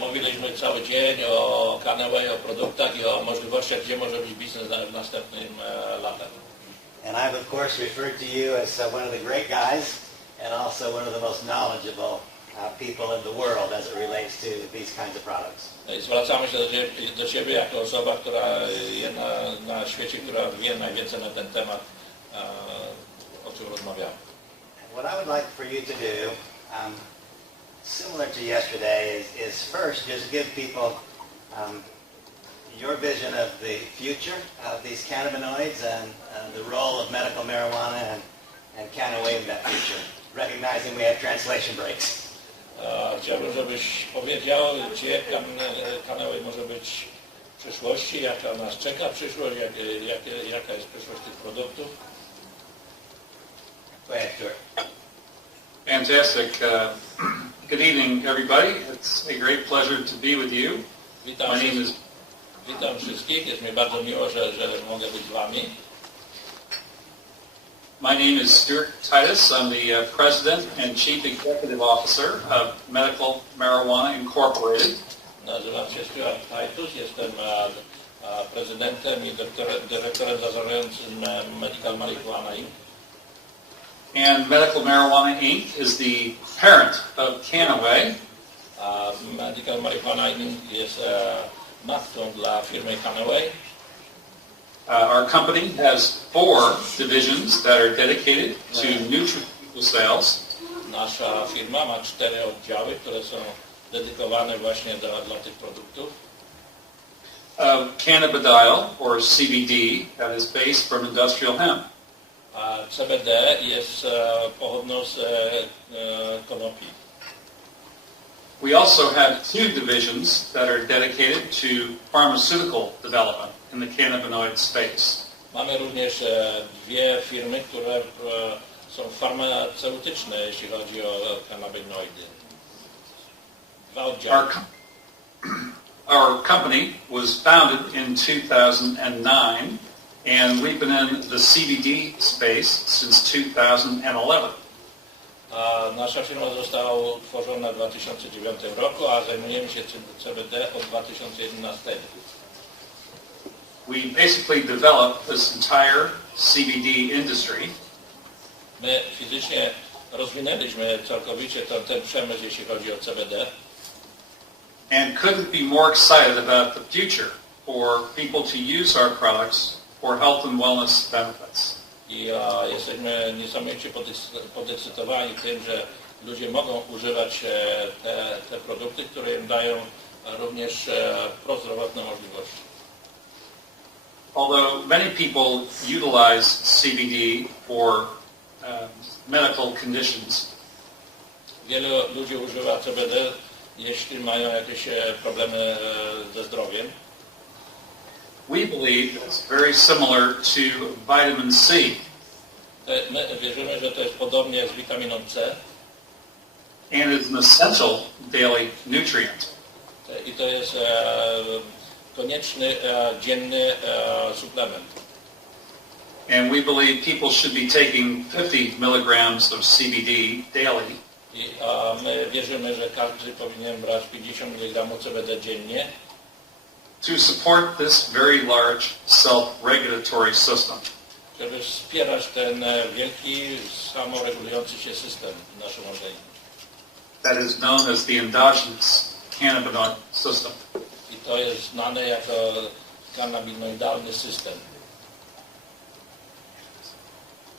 Mówiliśmy cały dzień o KRAKÓW, o produktach i o możliwościach, gdzie może być biznes w następnym latach. And I've of course referred to you as one of the great guys and also one of the most knowledgeable people in the world as it relates to these kinds of products. I zwracamy się do Ciebie jako osoba, która jest na świecie, która wie najwięcej na ten temat, o czym rozmawiamy. What I would like for you to do, similar to yesterday, is first just give people your vision of the future of these cannabinoids and the role of medical marijuana and KRAKÓW in that future, recognizing we have translation breaks. Chciałbym, żebyś powiedział, gdzie KRAKÓW może być w przyszłości, jaka nas czeka przyszłość, jaka jest przyszłość tych produktów. Go ahead, Stuart. Fantastic. Good evening, everybody. It's a great pleasure to be with you. Witam wszystkich. Jest mi bardzo miło, że mogę być z Wami. My name is Stuart Titus. I'm the President and Chief Executive Officer of Medical Marijuana Incorporated. Nazywam się Stuart Titus. Jestem prezydentem i dyrektorem zarządzającym Medical Marijuana Inc. And Medical Marijuana Inc. is the parent of KRAKÓW. Medical Marijuana Inc. jest matką dla firmy KRAKÓW. Our company has 4 divisions that are dedicated to nutraceutical sales. Nasza firma ma 4 oddziały, które są dedykowane właśnie dla tych produktów. Cannabidiol, or CBD, that is based from industrial hemp. CBD jest pochodną z konopi. We also have 2 divisions that are dedicated to pharmaceutical development in the cannabinoid space. Mamy również 2 firmy, które są farmaceutyczne, jeśli chodzi o kanabinoidy. 2 oddziały. Our company was founded in 2009, and we've been in the CBD space since 2011. Nasza firma została utworzona w 2009 roku, a zajmujemy się CBD od 2011. We basically developed this entire CBD industry. My fizycznie rozwinęliśmy całkowicie ten przemysł, jeśli chodzi o CBD. And couldn't be more excited about the future for people to use our products for health and wellness benefits. I jesteśmy niesamowicie podekscytowani tym, że ludzie mogą używać te produkty, które im dają również prozdrowotne możliwości. Although many people utilize CBD for medical conditions, wielu ludzi używa CBD, jeśli mają jakieś problemy ze zdrowiem. We believe it's very similar to vitamin C. My wierzymy, że to jest podobnie z witaminą C. And it's an essential daily nutrient. I to jest konieczny dzienny suplement. And we believe people should be taking 50 milligrams of CBD daily. I my wierzymy, że każdy powinien brać 50 mg CBD dziennie. To support this very large self-regulatory system. Żeby wspierać ten wielki, samoregulujący się system w naszym organizmie. That is known as the endogenous cannabinoid system. I to jest znane jako kanabinoidalny system.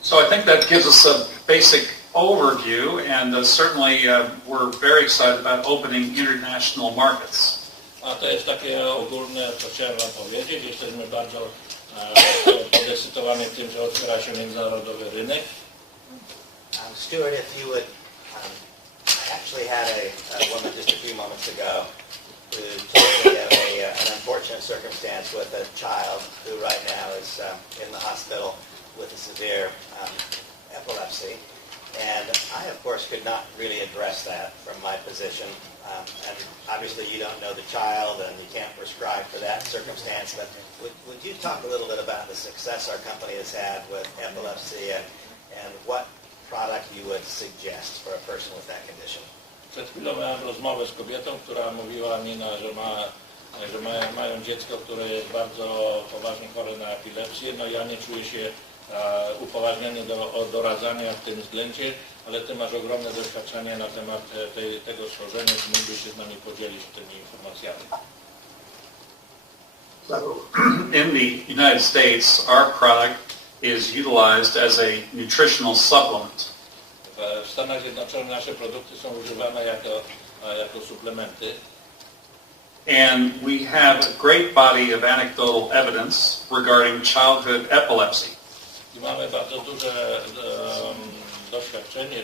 So I think that gives us a basic overview, and certainly we're very excited about opening international markets. A to jest takie ogólne, co chciałem Wam powiedzieć. Jesteśmy bardzo podekscytowani tym, że otwiera się międzynarodowy rynek. Stuart, if you would, I actually had a woman just a few moments ago who told me of an unfortunate circumstance with a child who right now is in the hospital with a severe epilepsy. And I, of course, could not really address that from my position. And obviously you don't know the child and you can't prescribe for that circumstance, but would you talk a little bit about the success our company has had with epilepsy and what product you would suggest for a person with that condition? Przed chwilą miałem rozmowę z kobietą, która mówiła mi, że mają dziecko, które jest bardzo poważnie chore na epilepsję. No ja nie czuję się upoważniony do doradzania w tym względzie, ale Ty masz ogromne doświadczenie na temat tego schorzenia, czy mógłbyś się z nami podzielić tymi informacjami. So, in the United States, our product is utilized as a nutritional supplement. W Stanach Zjednoczonych nasze produkty są używane jako suplementy. And we have a great body of anecdotal evidence regarding childhood epilepsy. I mamy bardzo duże doświadczenie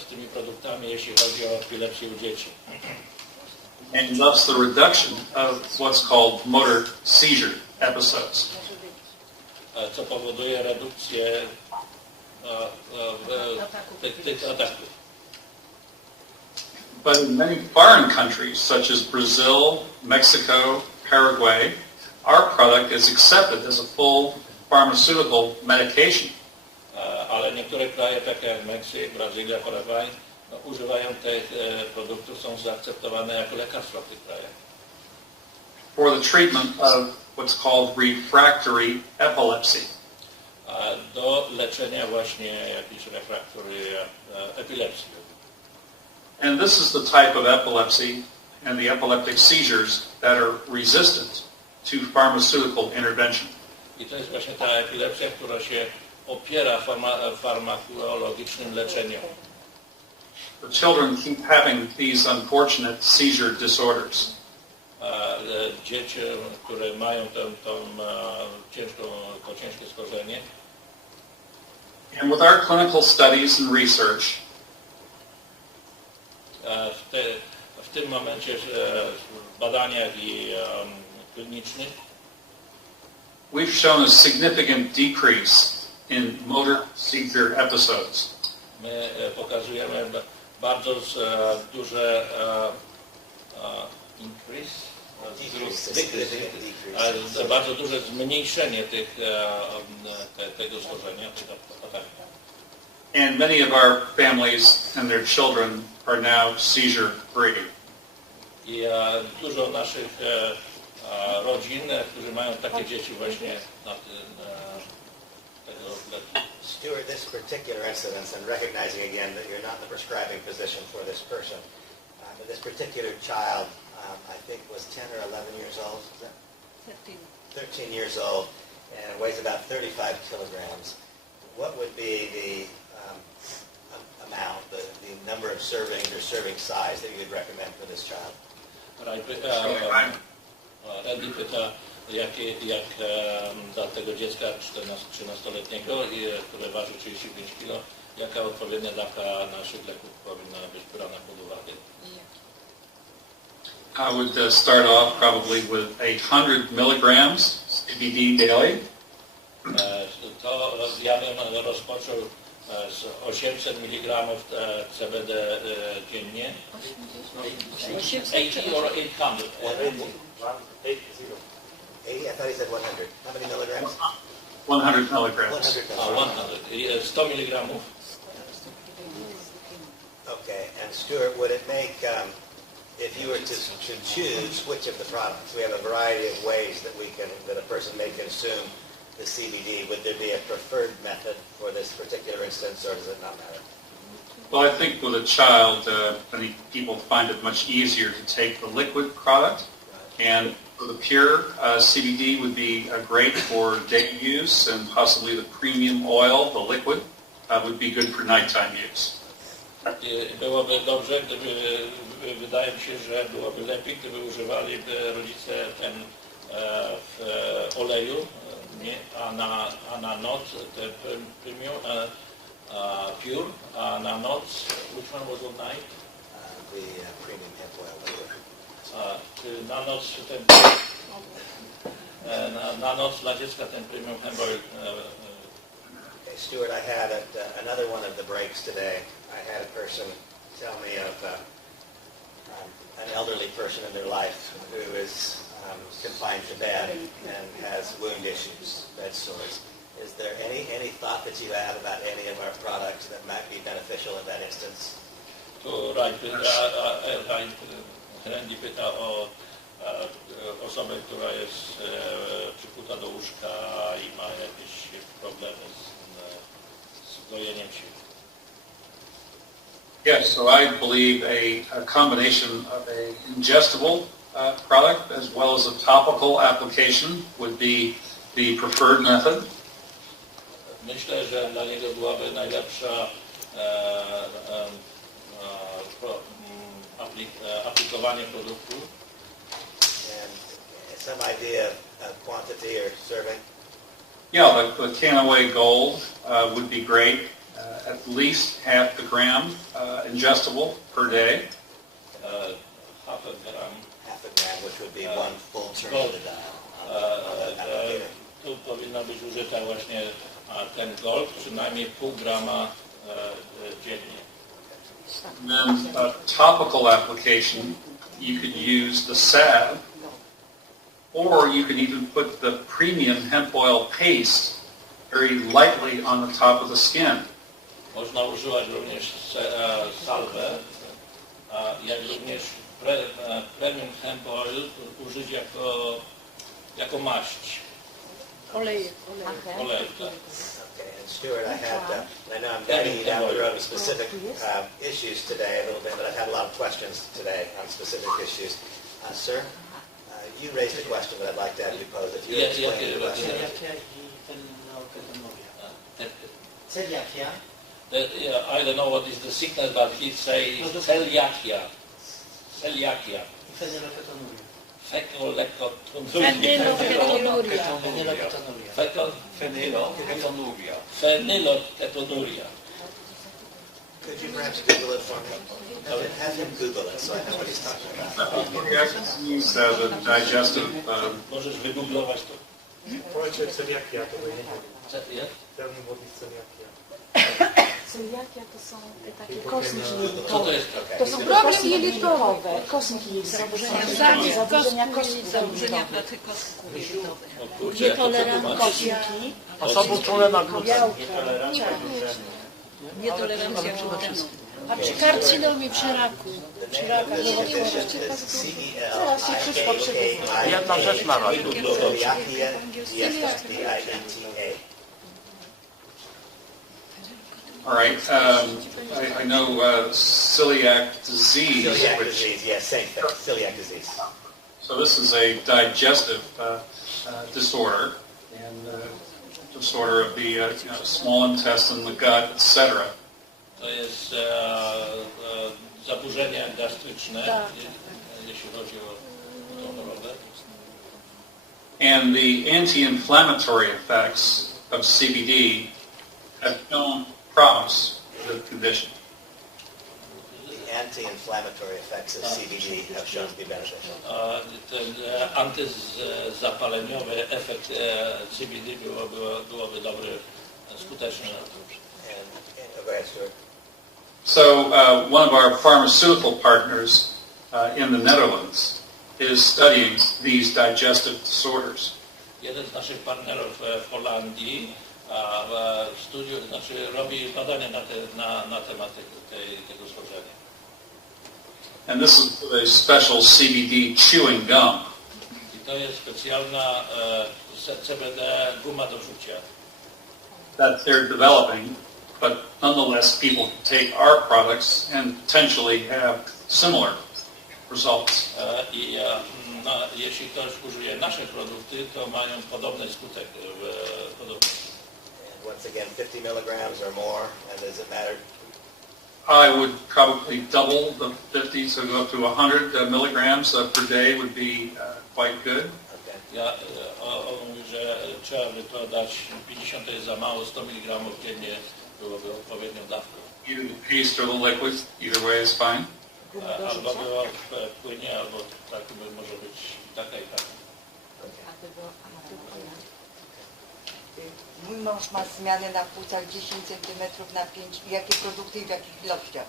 z tymi produktami, jeśli chodzi o epilepsję u dzieci. And thus the reduction of what's called motor seizure episodes. Co powoduje redukcję tych ataków. But in many foreign countries, such as Brazil, Mexico, Paraguay, our product is accepted as a full pharmaceutical medication. Ale niektóre kraje, takie jak Meksyk, Brazylia, Paragwaj, używają tych produktów, są zaakceptowane jako lekarstwa w tych krajach. For the treatment of what's called refractory epilepsy. Do leczenia właśnie jakiejś refractory epilepsji. And this is the type of epilepsy and the epileptic seizures that are resistant to pharmaceutical intervention. I to jest właśnie ta epilepsja, która się opiera farmakologicznym leczeniu. The children keep having these unfortunate seizure disorders. Dzieci, które mają to ciężkie schorzenie. And with our clinical studies and research, w tym momencie w badaniach klinicznych we've shown a significant decrease in motor seizure episodes. My pokazujemy bardzo duże bardzo duże zmniejszenie tego schorzenia, tych ataków. And many of our families and their children are now seizure free. I dużo naszych rodzin, którzy mają takie dzieci właśnie na tego leki. Stuart, this particular incident, and recognizing again that you're not the prescribing physician for this person, but this particular child, I think was 10 or 11 years old. Is that? 13 years old, and weighs about 35 kilograms. What would be the amount, the number of servings or serving size that you would recommend for this child? Randy pyta, jak dla tego dziecka 13-letniego, które waży 35 kg, jaka odpowiednia dawka naszych leków powinna być brana pod uwagę? I would start off probably with 800 milligrams CBD daily. To ja bym rozpoczął z 800 mg CBD dziennie. 80 or 800? 80, I thought he said 100. How many milligrams? 100 milligrams. 100. 100 mg. Okay, and Stuart, would it make, if you were to choose which of the products, we have a variety of ways that a person may consume the CBD, would there be a preferred method for this particular instance, or does it not matter? Well, I think with a child, many people find it much easier to take the liquid product, and for the pure, CBD would be great for day use, and possibly the premium oil, the liquid, would be good for nighttime use. Byłoby dobrze, wydaje mi się, że byłoby lepiej, gdyby używali rodzice ten w oleju, a na noc ten premium, pure, a na noc, which one was at night? The premium hemp oil. Na noc ten, na noc dla dziecka ten premium hemp oil. Okay, Stuart, I had at another one of the breaks today, I had a person tell me of an elderly person in their life who is confined to bed and has wound issues, bed sores. Is there any thought that you have about any of our products that might be beneficial in that instance? Randy pyta o osobę, która jest przykuta do łóżka i ma jakieś problemy z gojeniem się. Yes, so I believe a combination of a ingestible product as well as a topical application would be the preferred method. Myślę, że dla niego byłaby najlepsza aplikowanie produktu. And some idea of quantity or serving? Yeah, the KRAKÓW Gold would be great. At least half the gram ingestible per day. Half a gram. Half a gram, which would be one full turn of the dial. Tu powinno być użyta właśnie ten gold, przynajmniej pół grama dziennie. And then a topical application, you could use the salve, or you could even put the premium hemp oil paste very lightly on the top of the skin. Można używać również salwę, jak również premium hemp oil użyć jako maść. Olej. Olej, tak. Okay, and Stuart, I know I'm guiding you down the road of specific issues today a little bit, but I've had a lot of questions today on specific issues. Sir, you raised a question that I'd like to have you pose. If you would explain the question. Celiakia. I don't know what is the sickness, but he says celiakia. Celiakia. Fenyloketonuria. Fenyloketonuria. Could you perhaps Google it for me? Have him Google it so I know what he's talking about. Use the digestive. Możesz wygooglować to. Powiedzcie celiakia, to by nie Celiakia? Pełni wody celiakia. Celiakia to są takie kostki. Co to jest? To są kostki jelitowe. Kostki jelitowe. Zaburzenia kostki dla tych kostków jelitowych. Nietolerancja. Osoby czule na gluten. Nietolerancja glutenu. A przy karcinomie, przy raku. Przy rakach. Nie możecie teraz się wszystko przybywa. Jedna rzecz na raz. Celiakia, D-I-E-T-A. All right. I know celiac disease. Celiac which, disease, yes, same thing. Celiac disease. So this is a digestive disorder, and disorder of the small intestine, the gut, etc. To jest zaburzenia gastryczne, jeśli chodzi o tą chorobę. And the anti-inflammatory effects of CBD have shown promise for the condition. The anti-inflammatory effects of CBD have shown to be beneficial. Ten antyzapaleniowy efekt CBD byłoby dobry, skuteczny na to. Go ahead, Stuart. So one of our pharmaceutical partners in the Netherlands is studying these digestive disorders. Jeden z naszych partnerów w Holandii robi badania na temat tego schorzenia. And this is a special CBD chewing gum. I to jest specjalna CBD guma do rzucia. That they're developing, but nonetheless people can take our products and potentially have similar results. Jeśli ktoś użyje naszych produktów, to mają podobny skutek. Once again, 50 milligrams or more, and does it matter? I would probably double the 50, so go up to 100 milligrams per day would be quite good. Okay. On mówi, że trzeba by to dać 50, to jest za mało, 100 mg dziennie byłoby odpowiednią dawką. Either the paste or the liquid, either way is fine. Albo było w płynie, albo tak może być taka i taka. Mój mąż ma zmiany na płucach 10 cm na 5. Jakie produkty i w jakich ilościach?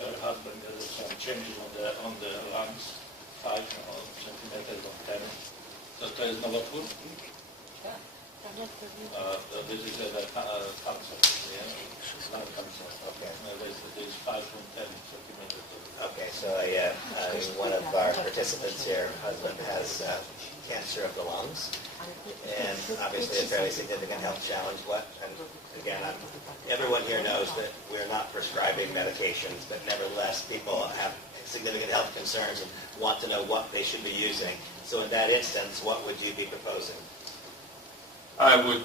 Her husband has some changes on the lungs, 5 centimeters of 10. To jest nowotwór? This is the cancer, yeah? Lung cancer. Okay. There's 5 from 10 centimeters. Okay, so one of our participants here, husband, has cancer of the lungs, and obviously a fairly significant health challenge. And again, everyone here knows that we're not prescribing medications, but nevertheless, people have significant health concerns and want to know what they should be using. So in that instance, what would you be proposing? I would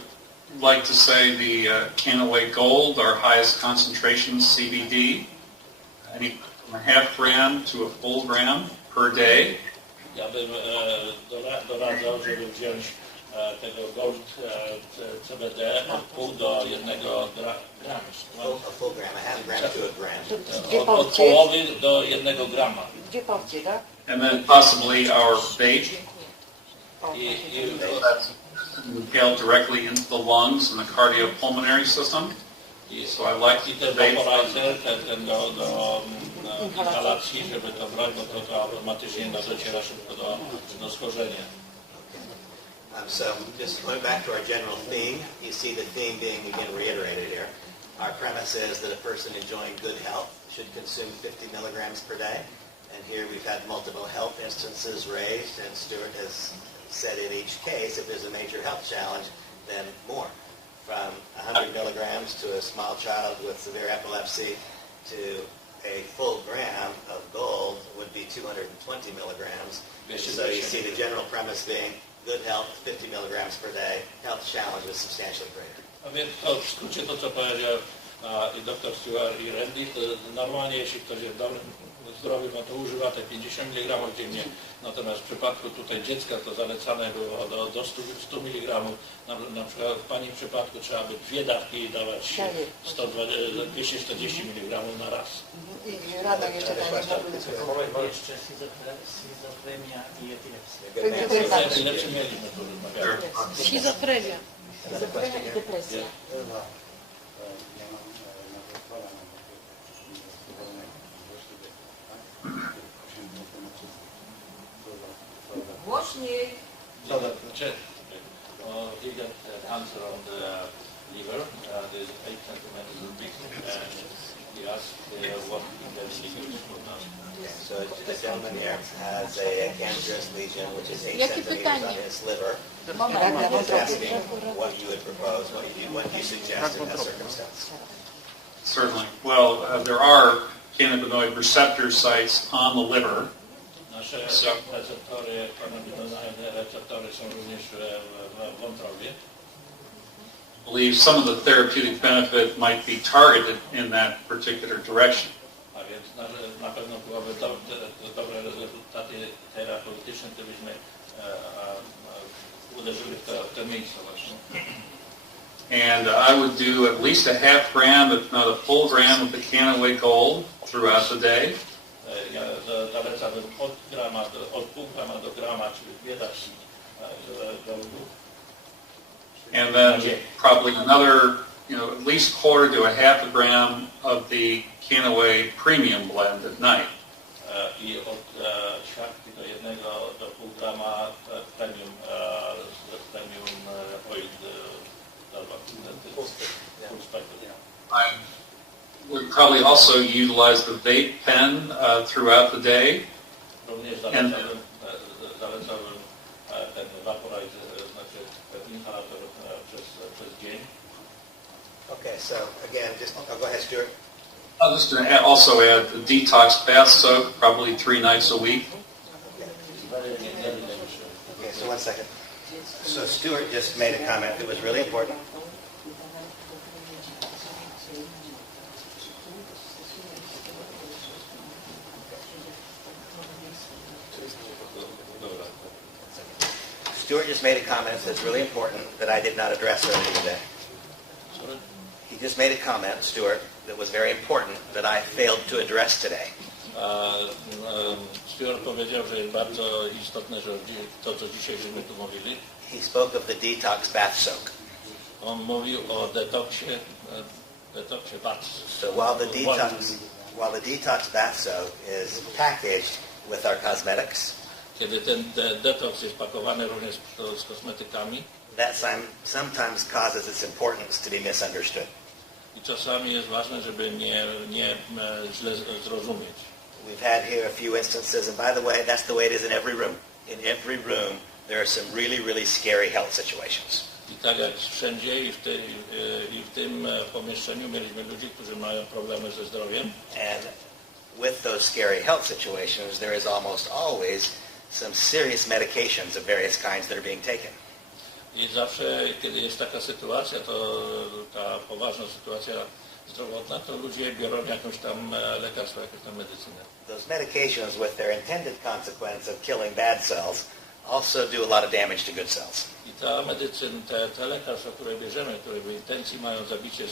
like to say the KRAKÓW Gold, our highest concentration CBD, any from a half gram to a full gram per day. Ja bym doradzał, żeby wziąć tego Gold CBD od pół do 1 grama. A full gram, a half gram to a gram. Od połowy do 1 grama. Gdzie porcje, tak? And then possibly our vape, that's inhaled directly into the lungs and the cardiopulmonary system. So I like the vape. Ten do inhalacji, żeby to brać, bo to automatycznie dociera szybko do schorzenia. So just going back to our general theme, you see the theme being again reiterated here. Our premise is that a person enjoying good health should consume 50 milligrams per day. And here we've had multiple health instances raised, and Stuart has said in each case, if there's a major health challenge, then more. From 100 milligrams to a small child with severe epilepsy to a full gram of gold would be 220 milligrams. So you see the general premise being good health, 50 milligrams per day, health challenge is substantially greater. A więc to w skrócie to, co powiedział i dr Stuart i Randy, to normalnie jeśli ktoś jest dobrym zdrowiu, no to używa te 50 mg dziennie. Natomiast w przypadku tutaj dziecka to zalecane było do 100 mg. Na przykład w Pani przypadku trzeba by 2 dawki dawać 240 mg na raz. I rano jeszcze tam Jeszcze schizofrenia i epilepsja. Epilepsję mieliśmy tu rozmawiać. Schizofrenia. schizofrenia i depresja. Głośniej. So the he got cancer on the liver. There's 8 centimeters of big, and he asked what he can use for that. So the gentleman here has a cancerous lesion which is 8 centimeters on his liver. He's asking what you would propose, what you suggest in that circumstance. Certainly. Well, there are cannabinoid receptor sites on the liver. Nasze receptory są również w wątrobie. I believe some of the therapeutic benefit might be targeted in that particular direction. A więc na pewno byłoby dobre rezultaty terapeutyczne, gdybyśmy uderzyli w to miejsce właśnie. And I would do at least a half gram, if not a full gram, of the KRAKÓW Gold throughout the day. Ja zalecałbym od pół grama do grama, czyli 2 dawki goldu. And then probably another, at least quarter to a half a gram of the KRAKÓW Premium Blend at night. I od ćwiartki do 1 do pół grama premium oil. I would probably also utilize the vape pen throughout the day. Również zalecałbym ten vaporizer, znaczy ten inhalator przez dzień. Okay, so again, go ahead, Stuart. I'll just also add the detox bath soak, probably 3 nights a week. Okay, so 1 second. So Stuart just made a comment that was really important. Stuart just made a comment that's really important that I did not address earlier today. He just made a comment, Stuart, that was very important that I failed to address today. Stuart powiedział, że jest bardzo istotne, że to, co dzisiaj żeśmy tu mówili. He spoke of the detox bath soak. On mówił o detoksie bath. So while the detox bath soak is packaged with our cosmetics, Kiedy ten detoks jest pakowany również z kosmetykami, that sometimes causes its importance to be misunderstood. I czasami jest ważne, żeby nie źle zrozumieć. We've had here a few instances, and by the way, that's the way it is in every room. In every room, there are some really, really scary health situations. I tak jak wszędzie i w tym pomieszczeniu mieliśmy ludzi, którzy mają problemy ze zdrowiem. And with those scary health situations, there is almost always some serious medications of various kinds that are being taken. I zawsze, kiedy jest taka sytuacja, to ta poważna sytuacja zdrowotna, to ludzie biorą jakąś tam lekarstwo, jakąś tam medycynę. Those medications, with their intended consequence of killing bad cells, also do a lot of damage to good cells. I ta medycyna, te lekarstwa, które bierzemy, które w intencji mają zabicie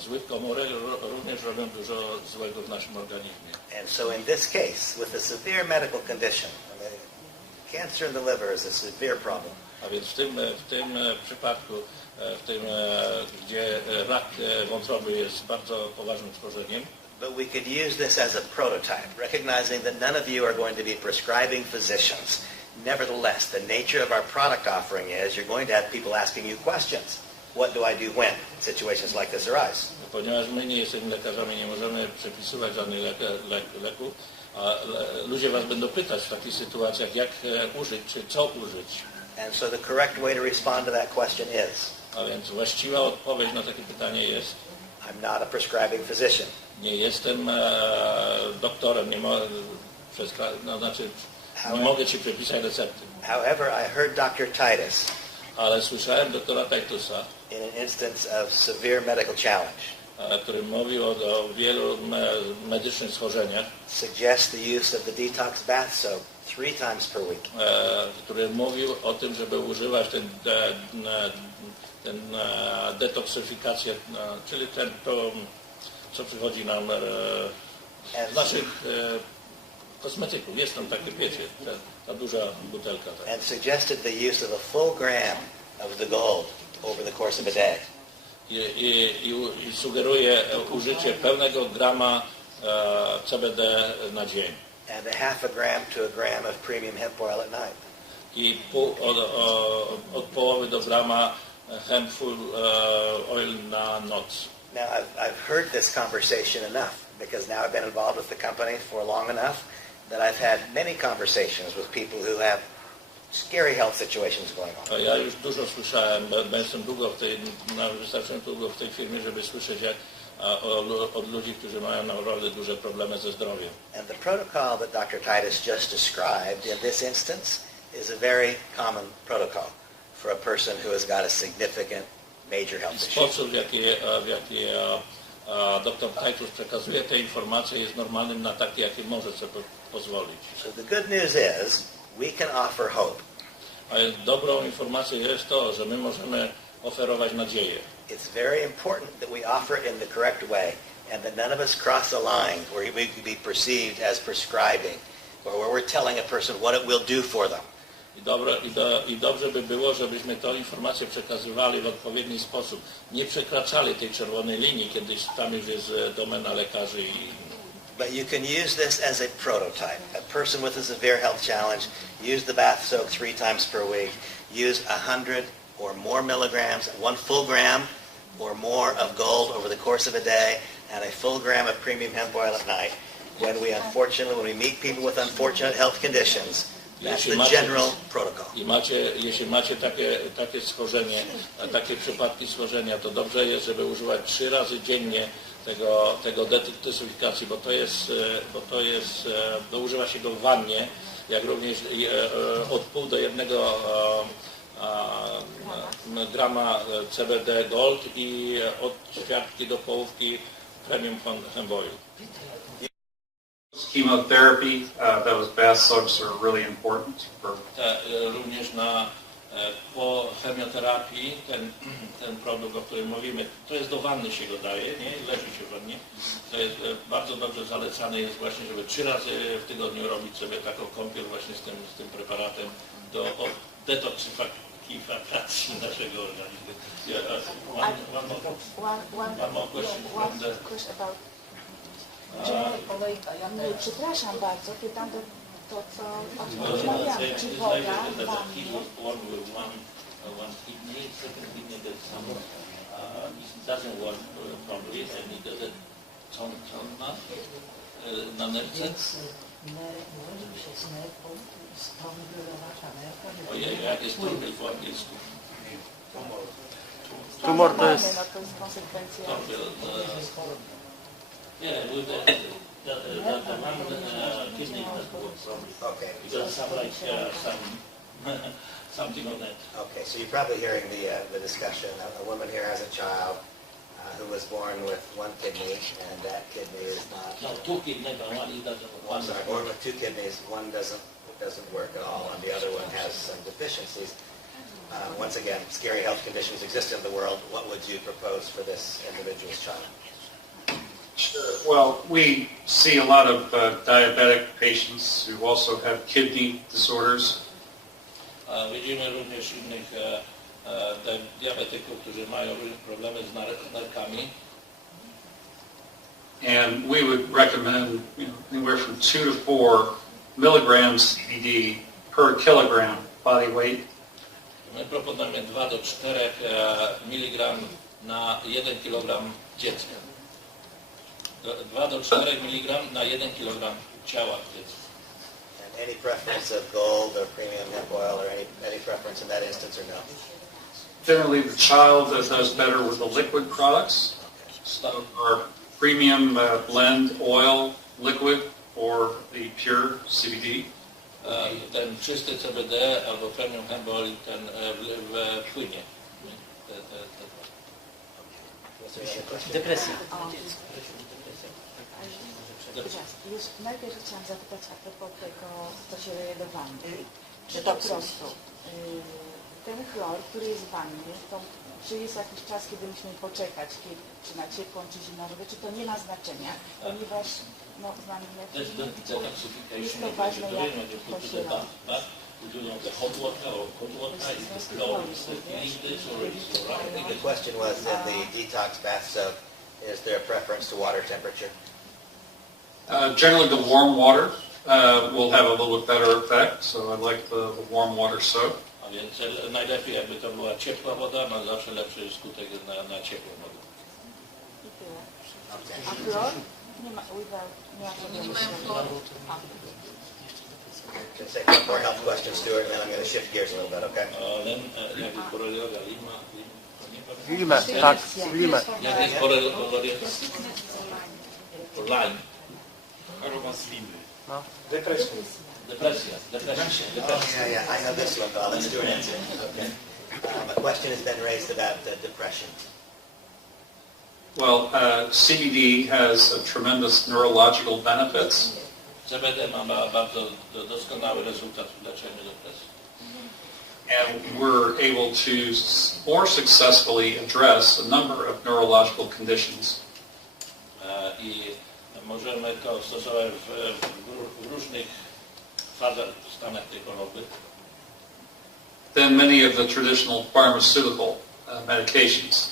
złych komórek, również robią dużo złego w naszym organizmie. And so in this case, with a severe medical condition, cancer in the liver is a severe problem. A więc w tym przypadku, gdzie rak wątroby jest bardzo poważnym schorzeniem, but we could use this as a prototype, recognizing that none of you are going to be prescribing physicians. Nevertheless, the nature of our product offering is you're going to have people asking you questions. What do I do when situations like this arise? Ponieważ my nie jesteśmy lekarzami, nie możemy przepisywać żadnych leków, a ludzie was będą pytać w takich sytuacjach, jak użyć, czy co użyć. And so the correct way to respond to that question is, A więc właściwa odpowiedź na takie pytanie jest: I'm not a prescribing physician. nie jestem doktorem, mogę ci przepisać recepty. However, I heard Dr. Titus, Ale słyszałem doktora Titusa, in an instance of severe medical challenge, który mówił o wielu medycznych schorzeniach, suggest the use of the detox bath soap 3 times per week. który mówił o tym, żeby używać ten detoksyfikację, czyli to, co przychodzi nam z naszych kosmetyków. Jest tam takie, wiecie, ta duża butelka. Tak. And suggested the use of a full gram of the gold over the course of a day. I sugeruje użycie pełnego grama CBD na dzień. And a half a gram to a gram of premium hemp oil at night. I od połowy do grama hempful oil na noc. Now, I've heard this conversation enough, because now I've been involved with the company for long enough that I've had many conversations with people who have scary health situations going on. Ja już dużo słyszałem, bo jestem wystarczająco długo w tej firmie, żeby słyszeć od ludzi, którzy mają naprawdę duże problemy ze zdrowiem. And the protocol that Dr. Titus just described in this instance is a very common protocol for a person who has got a significant major health issue. Sposób, w jaki dr Titus przekazuje te informacje, jest normalnym na takie, jakie może sobie pozwolić. So the good news is we can offer hope. A dobrą informacją jest to, że my możemy oferować nadzieję. It's very important that we offer it in the correct way, and that none of us cross a line where we could be perceived as prescribing, or where we're telling a person what it will do for them. I dobrze by było, żebyśmy tę informację przekazywali w odpowiedni sposób. Nie przekraczali tej czerwonej linii, kiedyś tam już jest domena lekarzy i But you can use this as a prototype. A person with a severe health challenge, use the bath soak 3 times per week. Use 100 or more milligrams, 1 full gram or more of gold over the course of a day, and a full gram of premium hemp oil at night. When we meet people with unfortunate health conditions, that's the general protocol. Jeśli macie takie schorzenie, takie przypadki schorzenia, to dobrze jest, żeby używać 3 razy dziennie tego detoksyfikacji, bo używa się go w wannie, jak również od pół do 1 grama CBD Gold i od ćwiartki do połówki premium hemp oil. Chemotherapy, those bath soaks are really important. Również po chemioterapii ten produkt, o którym mówimy, to jest do wanny się go daje, nie? Leży się w wannie. To jest bardzo dobrze zalecane jest właśnie, żeby 3 razy w tygodniu robić sobie taką kąpiel właśnie z tym preparatem do detoksyfikacji naszego organizmu. One more question about przepraszam bardzo, pytam to co o czym rozmawiamy, czy woda, one kidney, second kidney that doesn't work properly, and he does it na nerce. Ojej, jak jest trudny po angielsku. Tumor to jest konsekwencja. Yeah, with the one kidney that works properly. Okay. It doesn't sound like something of that. Okay, so you're probably hearing the discussion. A woman here has a child who was born with one kidney, and that kidney is not. No, two kidneys, but one doesn't I'm sorry, born with two kidneys, one doesn't work at all, and the other one has some deficiencies. Once again, scary health conditions exist in the world. What would you propose for this individual's child? Sure. Well, we see a lot of diabetic patients who also have kidney disorders. Widzimy również innych diabetyków, którzy mają problemy z nerkami. And we would recommend anywhere from 2 to 4 milligrams CBD per kilogram body weight. My proponujemy 2 do 4 mg na 1 kg dziecka. 2 do 4 mg na 1 kg ciała dziecka. And any preference of gold or premium hemp oil, or any preference in that instance, or no? Generally, the child does better with the liquid products, or premium blend oil liquid, or the pure CBD. Ten czysty CBD albo premium hemp oil ten w płynie. Depresja. Już najpierw chciałam zapytać a propos tego, co się leje do wanny. Czy po prostu ten chlor, który jest w wannie, to czy jest jakiś czas, kiedy musimy poczekać, czy na ciepłą, czy zimną wodę, czy to nie ma znaczenia, ponieważ znamy jest to ważne, jak to się robi. The question was, in the detox bathtub, is there a preference to water temperature? Generally, the warm water will have a little bit better effect, so I like the warm water soap. A więc najlepiej, jakby to była ciepła woda, ma zawsze lepszy skutek na ciepłą wodę. A chlor? Nie ma problemu. Can take one more health question, Stuart, and then I'm going to shift gears a little bit, okay? Limę, tak, limę. Jak jest borrelia? Lime. Choroba z limy. Depresja. Yeah, I know this one, but I'll let Stuart answer. Okay. A question has been raised about depression. Well, CBD has tremendous neurological benefits. CBD ma bardzo doskonały rezultat w leczeniu depresji. And we're able to more successfully address a number of neurological conditions. I możemy to stosować w różnych fazach, stanach tej choroby. Than many of the traditional pharmaceutical medications.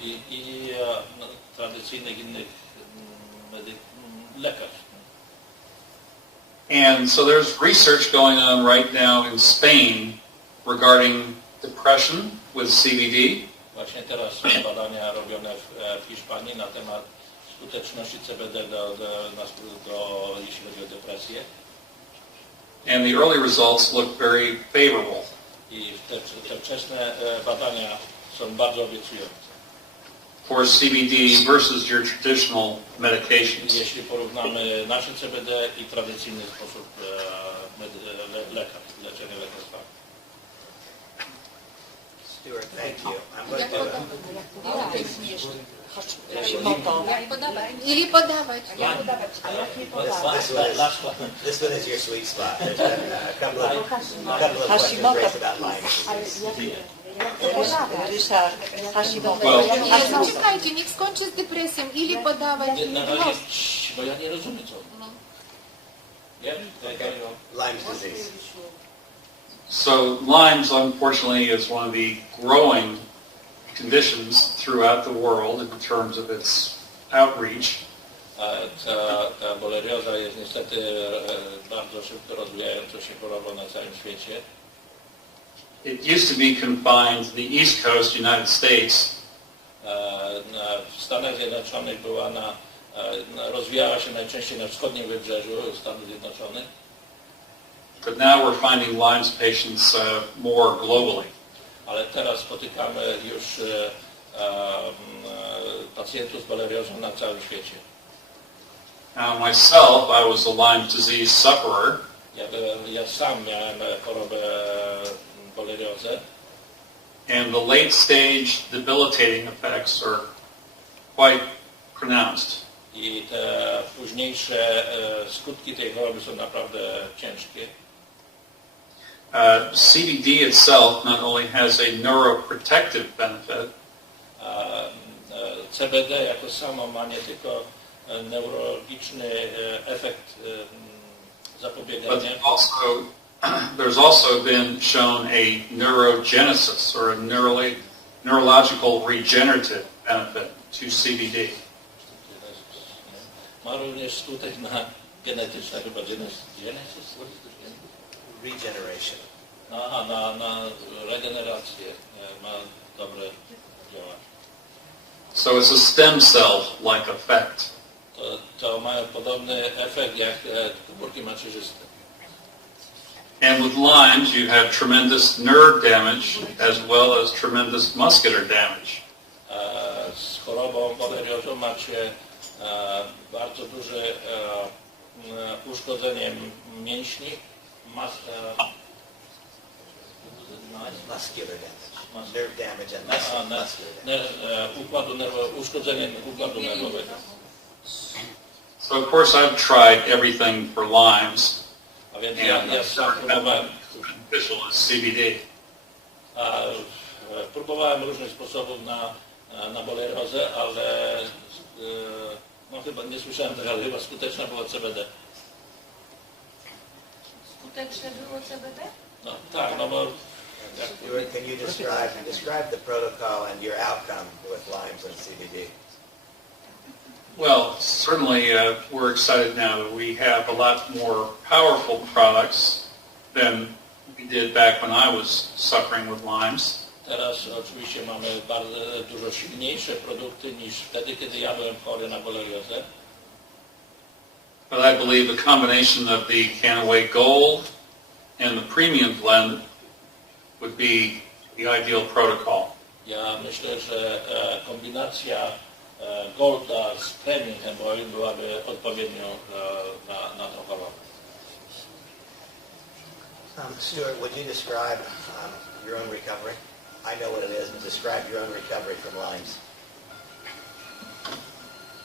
I tradycyjnych innych lekarstw. And so there's research going on right now in Spain regarding depression with CBD. Właśnie teraz są badania robione w Hiszpanii na temat skuteczności CBD jeśli chodzi o depresję. And the early results look very favorable. I te wczesne badania są bardzo obiecujące. For CBD versus your traditional medications. Jeśli porównamy nasze CBD i tradycyjny sposób leczenia lekarstwa. Stuart, thank you. I'm going This one is your sweet spot. There's been a couple of questions raised about Lyme. Czekajcie, niech skończy z depresją. Ile podawać? Bo ja nie rozumiem co. Lyme's disease. So Lyme's, unfortunately, is one of the growing conditions throughout the world in terms of its outreach. Ta bolerioza jest niestety bardzo szybko rozwijającą się chorobą na całym świecie. It used to be confined to the East Coast, United States. W Stanach Zjednoczonych rozwijała się najczęściej na wschodnim wybrzeżu Stanów Zjednoczonych. But now we're finding Lyme's patients more globally. Ale teraz spotykamy już pacjentów z boleriozą na całym świecie. Now myself, I was a Lyme disease sufferer. Ja sam miałem chorobę boleriozę. And the late stage debilitating effects are quite pronounced. I te późniejsze skutki tej choroby są naprawdę ciężkie. CBD itself not only has a neuroprotective benefit, CBD jako samo ma nie tylko neurologiczny efekt but zapobiegania, there's also been shown a neurogenesis or a neurological regenerative benefit to CBD. ma również skutek na genetyczne chyba genesis? Regeneration. Na regenerację ma dobre działanie. So it's a stem cell-like effect. To mają podobny efekt jak komórki macierzyste. And with Lyme's, you have tremendous nerve damage as well as tremendous muscular damage. Z chorobą boleriozą macie bardzo duże uszkodzenie mięśni, Muscular damage. Nerve damage and muscular damage. Uszkodzenie układu nerwowego. So of course I've tried everything for Lyme's, A więc and ja sam próbowałem, beneficial is CBD. próbowałem różnych sposobów na boleriozę, ale no chyba nie słyszałem tego, ale chyba skuteczne było CBD. Skuteczne było CBD? No tak, no bo Stuart, can you describe the protocol and your outcome with Lyme's and CBD? Well, certainly we're excited now that we have a lot more powerful products than we did back when I was suffering with Lyme's. teraz oczywiście mamy bardzo dużo silniejsze produkty niż wtedy, kiedy ja byłem chory na boleriozę. But I believe the combination of the KRAKÓW Gold and the Premium Blend would be the ideal protocol. Ja myślę, że kombinacja Golda z Premium Hemorrhoid byłaby odpowiednią na tą chorobę. Stuart, would you describe your own recovery? I know what it is, but describe your own recovery from Lyme's.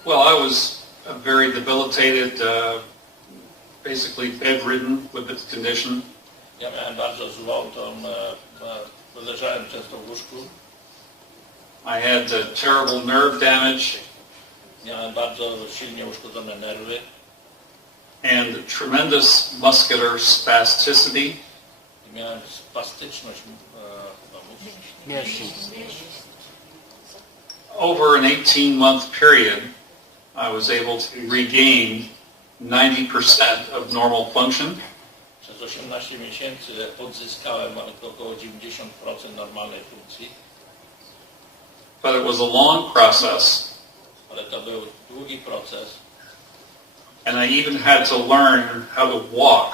Well, I was very debilitated, basically bedridden with this condition. Ja miałem bardzo złą leżałem często w łóżku. I had terrible nerve damage Miałem bardzo silnie uszkodzone nerwy and tremendous muscular spasticity. i miałem spastyczność Mięśni. Over an 18-month period, I was able to regain 90% of normal function. Przez 18 miesięcy odzyskałem około 90% normalnej funkcji, But it was a long process, ale to był długi proces. and I even had to learn how to walk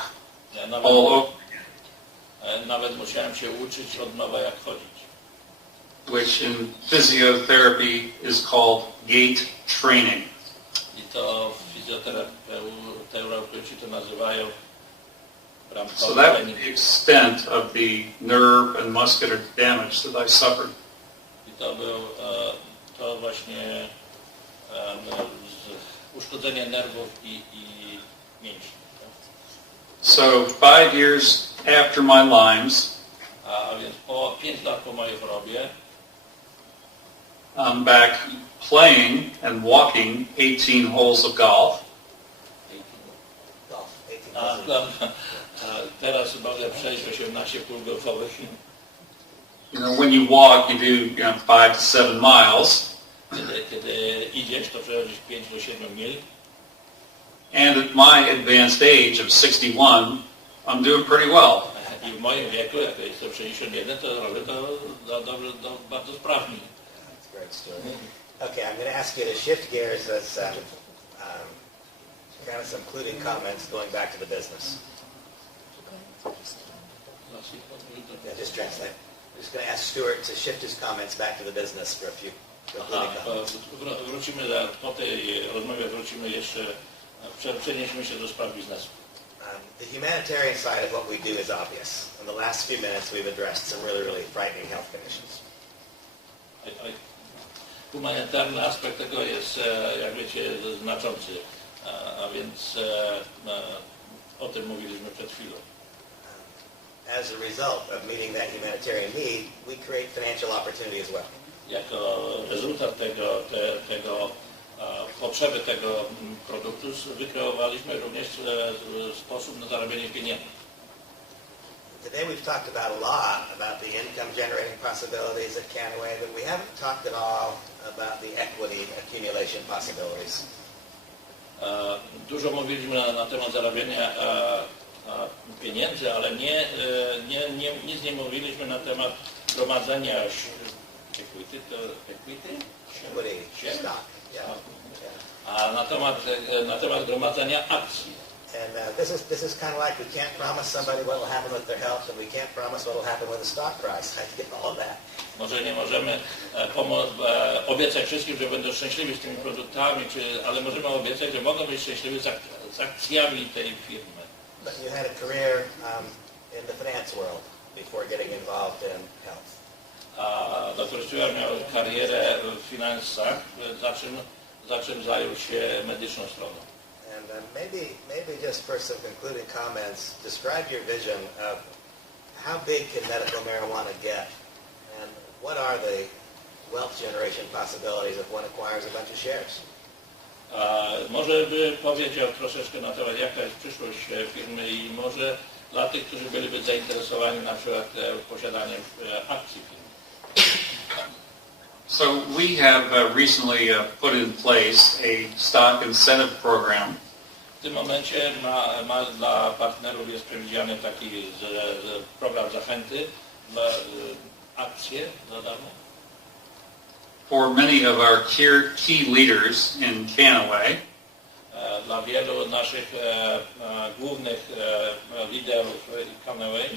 Ja all over, nawet musiałem się uczyć od nowa jak chodzić. which in physiotherapy is called gait training. I to fizjoterapeuci to nazywają So bramkowy that was trening. the extent of the nerve and muscular damage that I suffered. I to był to właśnie uszkodzenie nerwów i mięśni. So 5 years after my Lyme's, A więc 5 lat po mojej chorobie I'm back playing and walking 18 holes of golf. Golf, 18 teraz mogę przejść 18 pól golfowych. You know, when you walk, you do 5 to 7 miles. Kiedy idziesz, to przechodzisz 5 do 7 mil. And at my advanced age of 61, I'm doing pretty well. I w moim wieku, jak jestem 61, to robię to bardzo sprawnie. That's great, Stuart. Okay, I'm going to ask you to shift gears as kind of some concluding comments going back to the business. Yeah, just translate. I'm just going to ask Stuart to shift his comments back to the business for a few concluding comments. Wrócimy po tej rozmowie jeszcze, przenieśmy się do spraw biznesu. The humanitarian side of what we do is obvious. In the last few minutes we've addressed some really frightening health conditions. Humanitarny aspekt tego jest, jak wiecie, znaczący, a więc o tym mówiliśmy przed chwilą. As a result of meeting that humanitarian need, we create financial opportunity as well. Jako rezultat tego potrzeby tego produktu wykreowaliśmy również sposób na zarabianie pieniędzy. Today we've talked about a lot about the income generating possibilities at KRAKÓW, but we haven't talked at all about the equity accumulation possibilities. Dużo mówiliśmy na temat zarabiania pieniędzy, ale nic nie mówiliśmy na temat gromadzenia equity, Stock. Yeah. A na temat gromadzenia akcji. And this is kind of like we can't promise somebody what will happen with their health, and we can't promise what will happen with the stock price. I get all of that. Może nie możemy obiecać wszystkim, że będą szczęśliwi z tymi produktami, ale możemy obiecać, że mogą być szczęśliwi z akcjami tej firmy. But you had a career in the finance world before getting involved in health. Dr Stuart miał karierę w finansach, za czym zajął się medyczną stroną. And maybe just for some concluding comments, describe your vision of how big can medical marijuana get, and what are the wealth generation possibilities if one acquires a bunch of shares? Może by powiedział troszeczkę na temat, jaka jest przyszłość firmy i może dla tych, którzy byliby zainteresowani na przykład posiadaniem akcji firmy. So we have recently put in place a stock incentive program. W tym momencie dla partnerów jest przewidziany taki program zachęty dla akcje za darmo. For many of our key leaders in KRAKÓW, Dla wielu naszych głównych liderów KRAKÓW.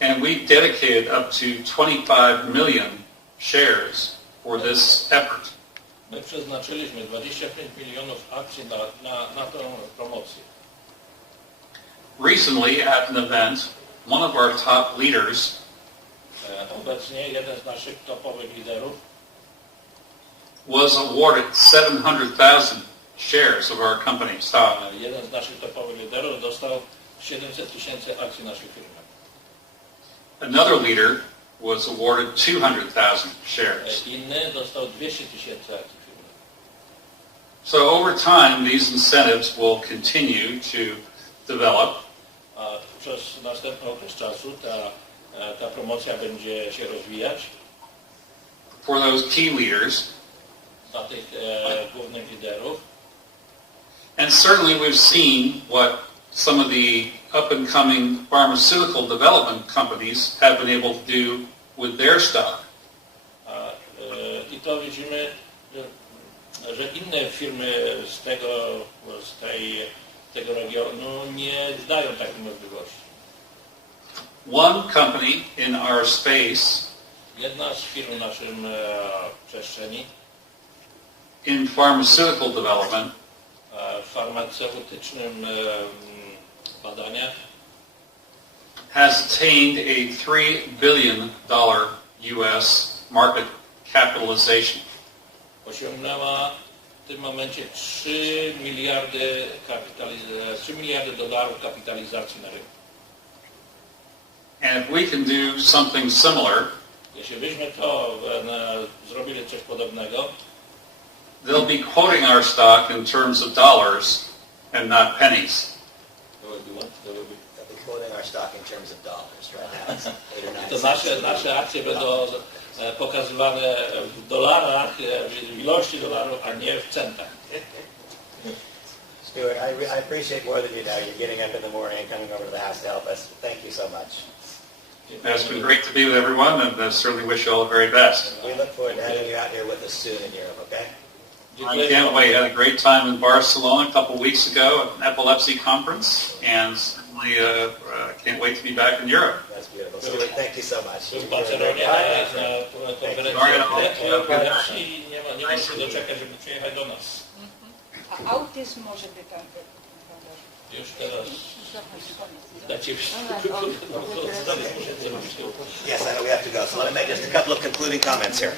and we dedicated up to 25 million shares for this effort. My przeznaczyliśmy 25 milionów akcji na tę promocję. Recently at an event, one of our top leaders Obecnie jeden z naszych topowych liderów was awarded 700,000 shares of our company stock. Jeden z naszych topowych liderów dostał 700 tysięcy akcji naszej firmy. Another leader was awarded 200,000 shares. Inny dostał 200 tysięcy akcji firmy. So over time, these incentives will continue to develop. A przez następny okres czasu ta promocja będzie się rozwijać. For those key leaders. Dla tych głównych liderów. And certainly we've seen what some of the up-and-coming pharmaceutical development companies have been able to do with their stock. I to widzimy, że inne firmy z tego regionu nie dają takiej możliwości. One company in our space, jedna z firm w naszym przestrzeni, in pharmaceutical development, w farmaceutycznym badaniach, has attained a $3 billion US market capitalization. Osiągnęła w tym momencie 3 miliardy dolarów kapitalizacji na rynku. And if we can do something similar, jeśli byśmy to zrobili coś podobnego, they'll be quoting our stock in terms of dollars and not pennies. They'll be quoting our stock in terms of dollars right now. It's 8 or 9 To cents. nasze akcje będą pokazywane w dolarach, w ilości dolarów, a nie w centach. Stuart, I appreciate more than you know. You're getting up in the morning and coming over to the house to help us. Thank you so much. It's been great to be with everyone, and I certainly wish you all the very best. We look forward to having you out here with us soon in Europe, okay? I can't wait. I had a great time in Barcelona a couple weeks ago at an epilepsy conference, and certainly can't wait to be back in Europe. That's beautiful. Stuart, thank you so much. W Barcelonie na konferencji epilepsji i nie mogę się doczekać, żeby przyjechać do nas. A autyzm może by pan... Już teraz dacie Yes, I know we have to go, so let me make just a couple of concluding comments here.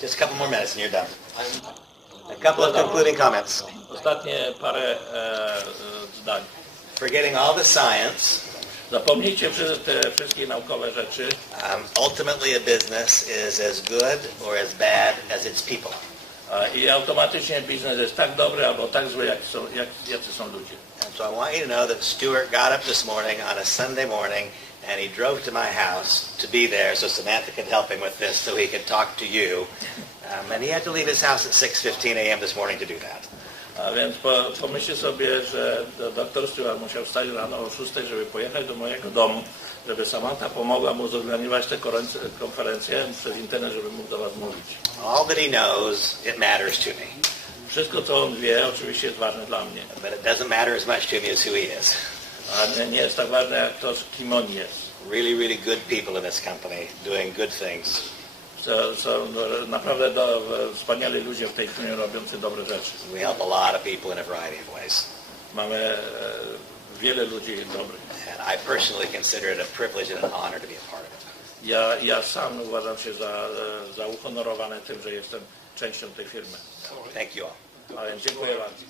Just a couple more minutes and you're done. A couple of concluding comments. Ostatnie parę zdań. Forgetting all the science, Zapomnijcie te wszystkie naukowe rzeczy. Ultimately a business is as good or as bad as its people. I automatycznie biznes jest tak dobry albo tak zły, jacy są ludzie. And so I want you to know that Stuart got up this morning on a Sunday morning and he drove to my house to be there so Samantha could help him with this so he could talk to you. And he had to leave his house at 6:15 a.m. this morning to do that. A więc pomyślcie sobie, że dr Stuart musiał wstać rano o 6, żeby pojechać do mojego domu, żeby Samantha pomogła mu zorganizować tę konferencję przez internet, żeby mógł do was mówić. All that he knows, it matters to me. Wszystko, co on wie, oczywiście jest ważne dla mnie. But it doesn't matter as much to me as who he is. A nie jest tak ważne, jak to, kim on jest. Really, really good people in this company doing good things. Są naprawdę wspaniali ludzie w tej firmie robiący dobre rzeczy. We help a lot of people in a variety of ways. Mamy wiele ludzi dobrych. And I personally consider it a privilege and an honor to be a part of it. Ja sam uważam się za uhonorowany tym, że jestem częścią tej firmy. Thank you all. A więc dziękuję bardzo.